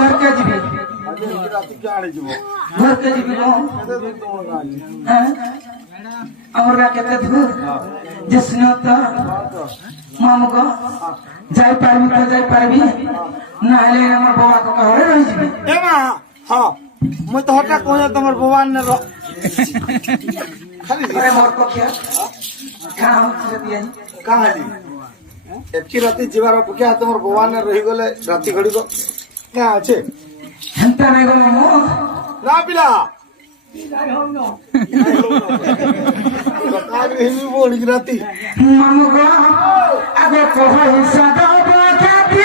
घर के जीवी घर के जीवी আমরা কেতে ধুর জেসন তো মামুগ যাই পারবি তো যাই পারবি না হলে আমার বাবা কা ঘরে রই যাবি এ মা হ্যাঁ মই তো হঠাৎ কইয়া তোমার বাবা নে খালি আরে মোর পক্ষে কাম করে দিই কাহালি এতকি রাতে জীবার পক্ষে তোমার বাবা নে রহি গলে রাতি ঘড়ি গো কে আছে হেনতা নাই গো মামু না পিলা রাতি মামুগ আগে কহ হিসাব খাতি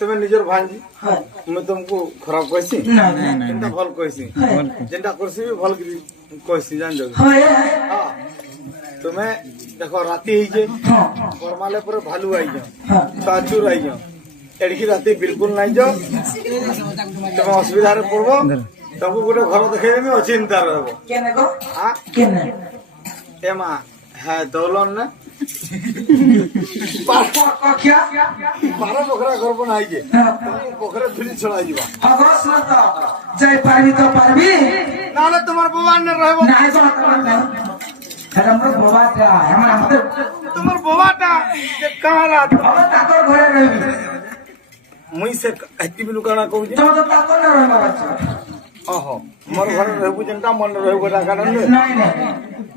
তুমি নিজের ভাঞ্জি আমি তোমাকে খারাপ কইছি যেটা ভাল কইছি যেটা করছি ভাল কইছি জানছো তুমি দেখো রাতি হইছে ফরমালে পরে ভালু আই যাও সাচুর আই যাও এড়কি রাতি বিলকুল নাই যাও তুমি অসুবিধারে পড়বো তবু গোটে ঘর দেখে আমি অচিন্তা রহব কেনে গো কেনে এমা হ্যাঁ দৌলন না বারো বখরা করবো না যে বখরা ধুলি ছড়াই দিবা যাই পারবি তো পারবি নাহলে তোমার বাবার না রহব তোমার বাবাটা কারা তাকর ঘরে রইবি মুই সে এতি বিলু কানা কହୁଛି তো তো তাকর না রইবা বাচ্চা ওহো মোর ঘরে রহবু যেনটা মন রহবু না কারণ নাই নাই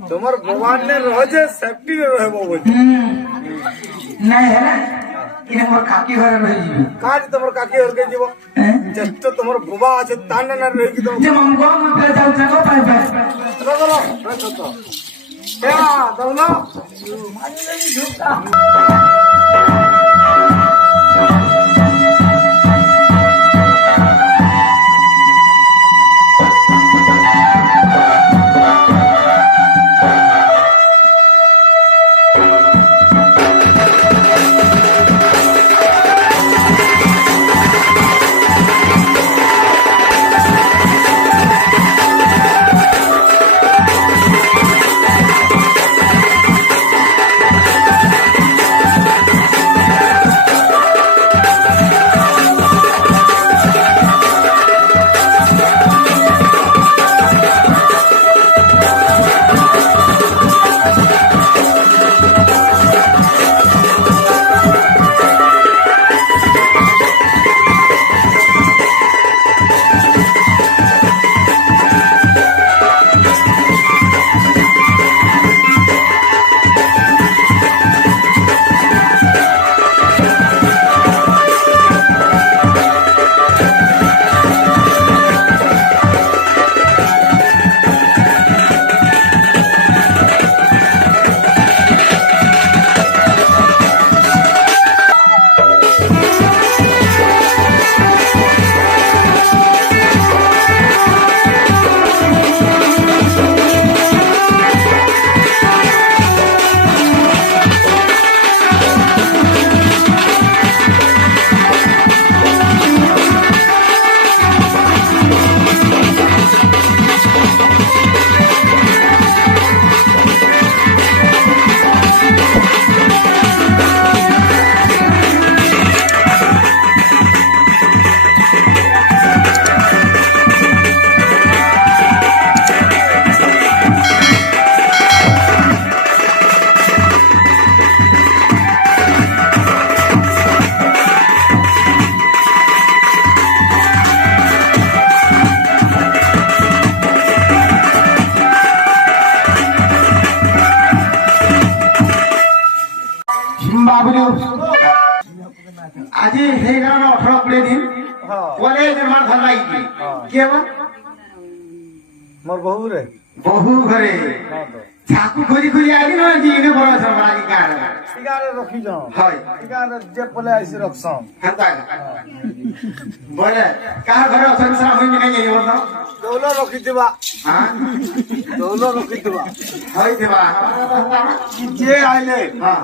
তোমার বাবার নে রহছে সেফটি রে রহব বলি নাই হ্যাঁ ইনে মোর কাকি ঘরে রইবি কাজ তোমার কাকি হরকে যাব যেষ্ট তোমার বাবা আছে তান না রহি তো যে মম গো মতে যাও যাও পাই পাই রগলো রগতো এ দৌলো আজি হেগা না 18 20 দিন হ্যাঁ বলে যে মার ভাল লাগি কি হবে মোর বহু রে বহু ঘরে হ্যাঁ তো চাকু ঘুরি ঘুরি আইলি না জি এনে বড় সবাই গান সিগারে রখি যাও হয় সিগারে যে পলে আইছি রখছম হাতা বলে কার ঘরে সংসার হই নাই এই বল দৌল রখি দিবা হ্যাঁ দৌল রখি দিবা হই দেবা যে আইলে হ্যাঁ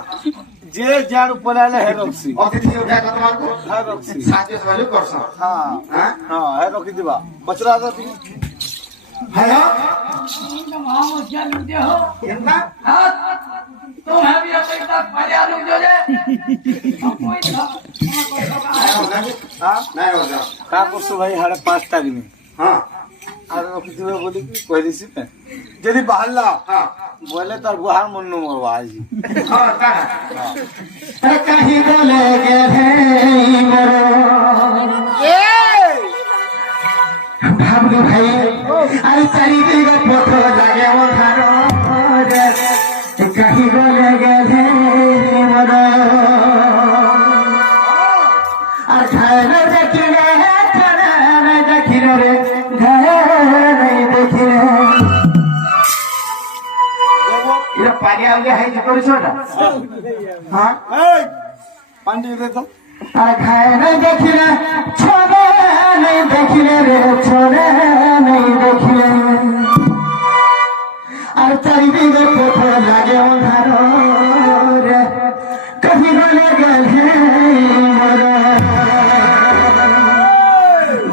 যে যার পলে আইলে হে রখছি অতিথি উঠা কত মারকো হে রখছি সাথে সবাই করছ হ্যাঁ হ্যাঁ হ্যাঁ হে রখি দিবা বচরা দা হ্যালো मोहम्मद क्या लूटे हो কেনবা हाँ तुम है भी अपने साथ पहले आलू जो है कोई হ্যাঁ নাই হলো কা করছো ভাই 5:30 টাকা নি হ্যাঁ আর রখি দিবে বলি কি কই দিছি না যদি বাহারলা হ্যাঁ বলে তার গুহার মন মরব আজ হ্যাঁ দাদা আরে কাহি বলে গেলে মোর ভাবলো ভাই আরে চারিদিকে পথ লাগে ওধার কাহি বলে গেলে মোর আর ঘরে দেখিলে চরে দেখিলে রে ঘরে দেখিলে এটা পানি আগে হাইজি করেছো না হ্যাঁ এই পান্ডি দে তো আর ঘরে দেখিলে ছড়ে নেই দেখিলে রে ছড়ে নেই দেখিলে আর চারিদিকে পথ লাগে অন্ধার রে কহি বলে গেলে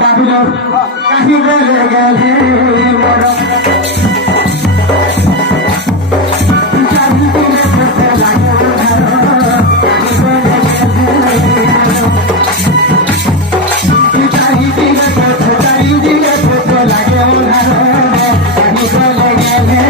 বাবুল কহি বলে গেলে চারিদিকে পথ লাগে অন্ধার চারিদিকে পথ লাগে অন্ধার কহি বলে গেলে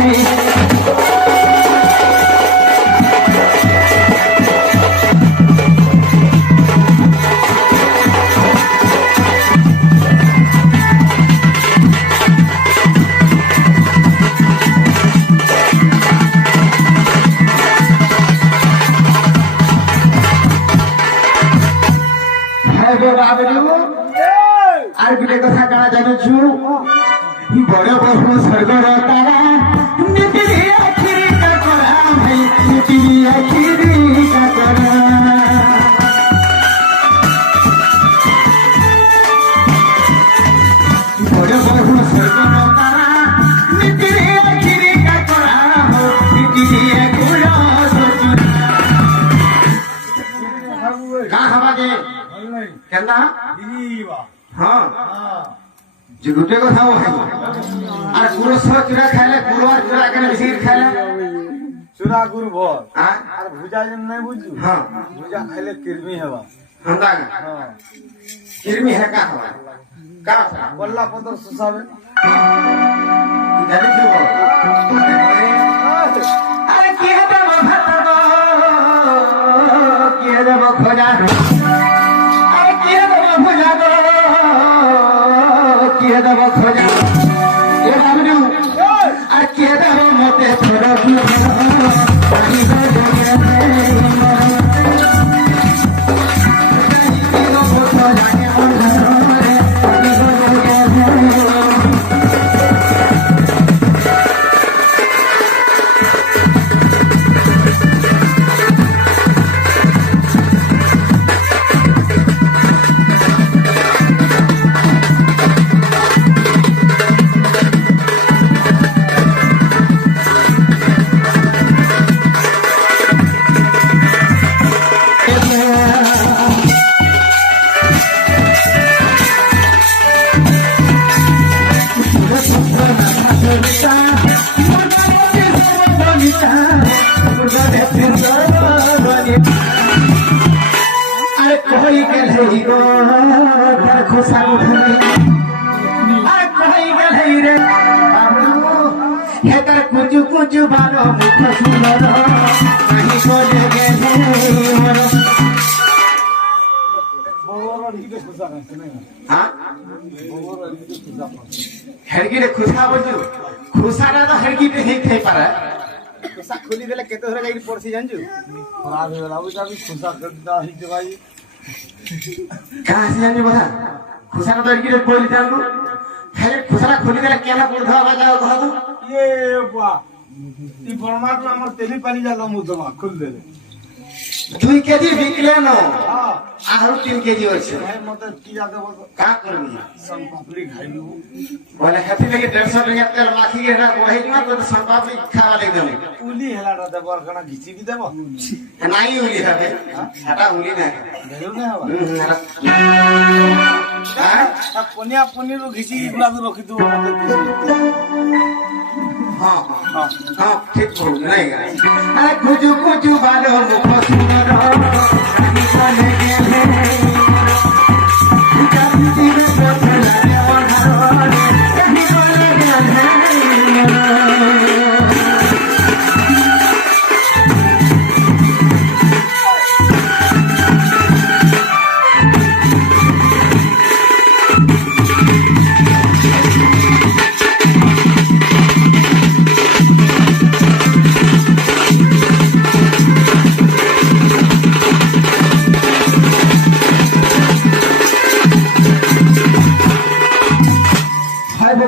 আর গুটে কথা কানা জানুছু বড় বহু স্বর্গর তারা নিতিরি আখিরি কাকরা ভাই নিতিরি আখিরি কাকরা বড় বহু স্বর্গর তারা নিতিরি আখিরি কাকরা নিতিরি আকুরা কা হবা যে কেনা হ্যাঁ যে গোটে কথা ভাই আর গুড় চূড়া খাইলে গুড় আর চূড়া কেন বেশি খাইলে চুরা গুরু ভর হ্যাঁ আর ভুজা যেন নাই বুঝু হ্যাঁ ভুজা খাইলে কিরমি হেবা হন্দা হ্যাঁ কিরমি হে কা হবা কা বল্লা পদর সুসাবে জানি কি আরে কি হবে ভাত গো কি হবে খোঁজা আরে কি হবে ভুজা গো কি হবে খোঁজা এ বাবু আর কে দেব মতে ছোড় কি পানি আরে কই গেলে গো তার খোসা উঠলে আরে কই গেলে রে বাবু হে তার কুচু কুচু ভালো মুখ সুন্দর কাহি বলে গেলে মর হ্যাঁ হেড়গিরে খুসা বলছু খুসাটা তো হেড়গিরে হেই খাই পারে খুসা খুলি দেলে কেতে ধরে যাই পড়ছি জানছু খরাব হয়ে গেল বুঝা আমি খুসা গদ্দা হিতে ভাই कहाँ से जानी बता खुशाना तो इनकी बोली जानू है खुशाना खोली देला केला कोड़ धवा जाओ कह दो ये बा ई बर्माट में हमर तेली पानी जाला मुदमा खुल दे 2 केजी बिकले न हां आरो 3 केजी होइছে भाई मत की जाते बोल का करबी सन पापड़ी खाइलू बोले हाथी लगे 150 रुपया तेल माखी के ना वही ना तो संपापड़ी खावा दे दे उली हेला ना दे बरकना घिची की देबो नहीं उली है हटा उली ना घेरू ना हवा हां पनिया पनीर घिची गुला तो रखी दो मत हाँ हाँ हाँ ठीक बोल नहीं अरे कुजु कुजु बालो मुख सुंदर बोले गेले जाति में पोथला देवधार कहीं बोले गेले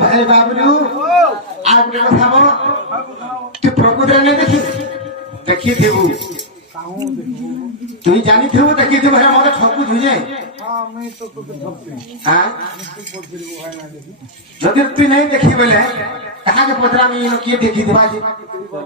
भाई बाबू आज के কথা বল তুই প্রকৃতিরে नहीं देखी देखी थेबू তুই জানি थेबू देखी थेबू है मते ठकू जुजे हां मैं तो ठकते हां যদি তুই नहीं देखी बोले कहां के पतरा में ये किए देखी देबा जी